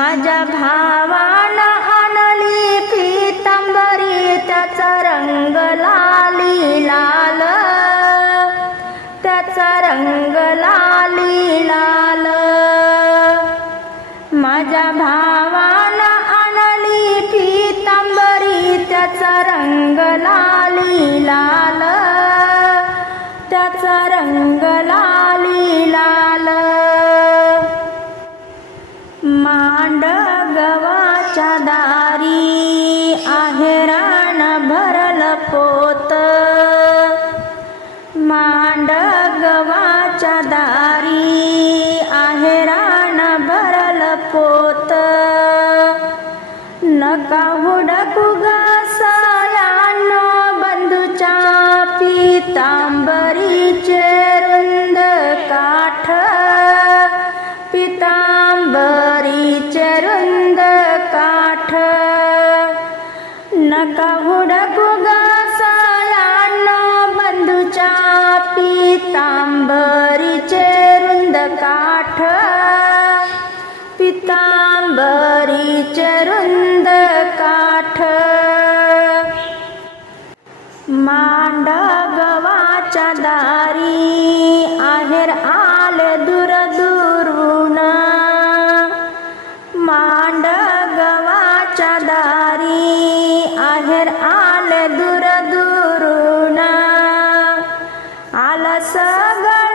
माझ्या भावानं आणली पितांबरी त्याचा रंग लाली लाल. त्याचा रंग लाली लाल. माझ्या भावानं आणली पितांबरी त्याचा रंग लाली लाल. त्याचा रंग लाल माहेरान भरल पोत. मांड गवाच्या दारी आहेरान भरल पोत. नका हुडकू गसायानो बंधूच्या पितांबरीचे नका हुडकू गसायानो बंधूच्या पितांबरीचे रुंद काठ? पितांबरीचे रुंद काठ? मांडा आलं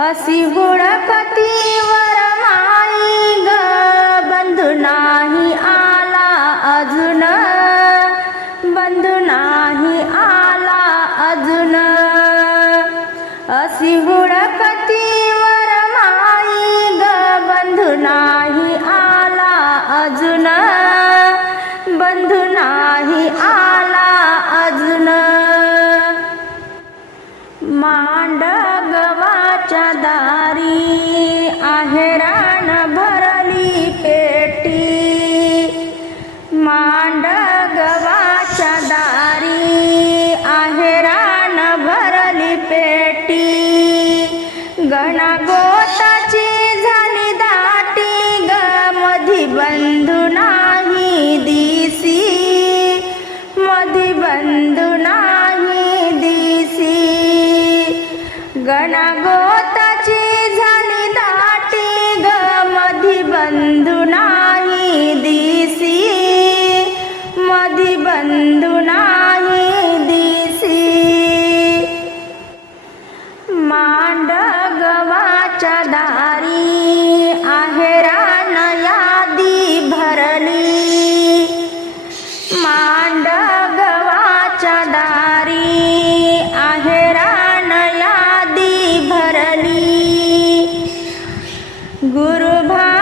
अशी हुडकतीवर माई ग. बंधू नाही आला अजून. बंधू नाही आला अजून. अशी हुडकतीवर माई ग. बंधू नाही आला अजून. बंधू नाही आला अजून. मा गोताची झाली दाटी ग मधी बंधू नाही दिसी. मधी बंधू नाही दिसी. गणगो मांड गवाच्या दारी आहेरान यादी भरली. मांड गवाच्या दारी आहेरान यादी भरली. गुरुभा